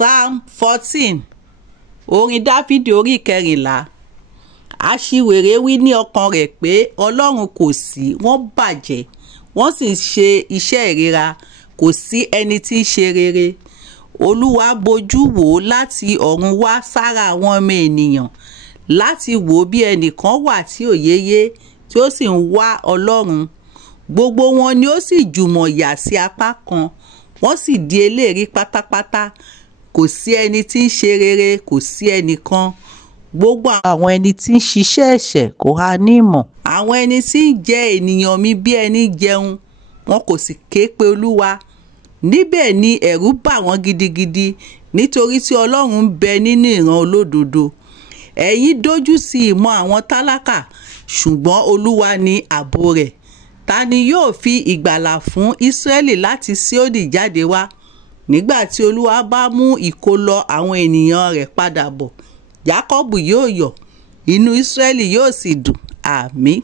Psalm 14 orin Dáfídì orí ìkẹrìnlá. Aṣiwèrè wí ní ọkàn rẹ̀ pé Ọlọ́run kò sí, wọ́n bàjẹ́, wọ́n sì ń ṣe iṣẹ́ ìríra, kò sí ẹni tí ń ṣe rere. Olúwa bojú wò ó láti ọ̀run wá sára àwọn ọmọ ènìyàn, láti wò ó bí ẹnìkan wà tí ò yéyé, tí ó sì ń wá Ọlọ́run. Gbogbo wọn ni ó sì jùmọ̀ yà sí apá kan, wọ́n sì di eléèrí pátápátá. Kò sí ẹni tí ń ṣe rere, kò sí ẹnìkan. Gbogbo àwọn ẹni tí ń ṣiṣẹ́ ẹ̀ṣẹ̀ kò ha ní ìmọ̀. Àwọn ẹni tí ń jẹ ènìyàn mi bí ẹni jẹun, wọn kò sì ké pe Olúwa. Níbẹ̀ ni ẹ̀rù bà wọ́n gidigidi, nítorí tí Ọlọ́run ń bẹ nínú ìran olódodo. Ẹ̀yin dójú sí ìmọ̀ àwọn tálákà, ṣùgbọ́n Olúwa ni ààbò rẹ̀. Ta ni yóò fi ìgbàlà fún Ísírẹ́lì láti Síónì jáde wá? Nígbà tí Olúwa bá mú ìkólọ àwọn ènìyàn rẹ̀ padà bọ̀, Jákọ́bù yóò yọ̀, inú Ísírẹ́lì yóò sì dùn. Àmín.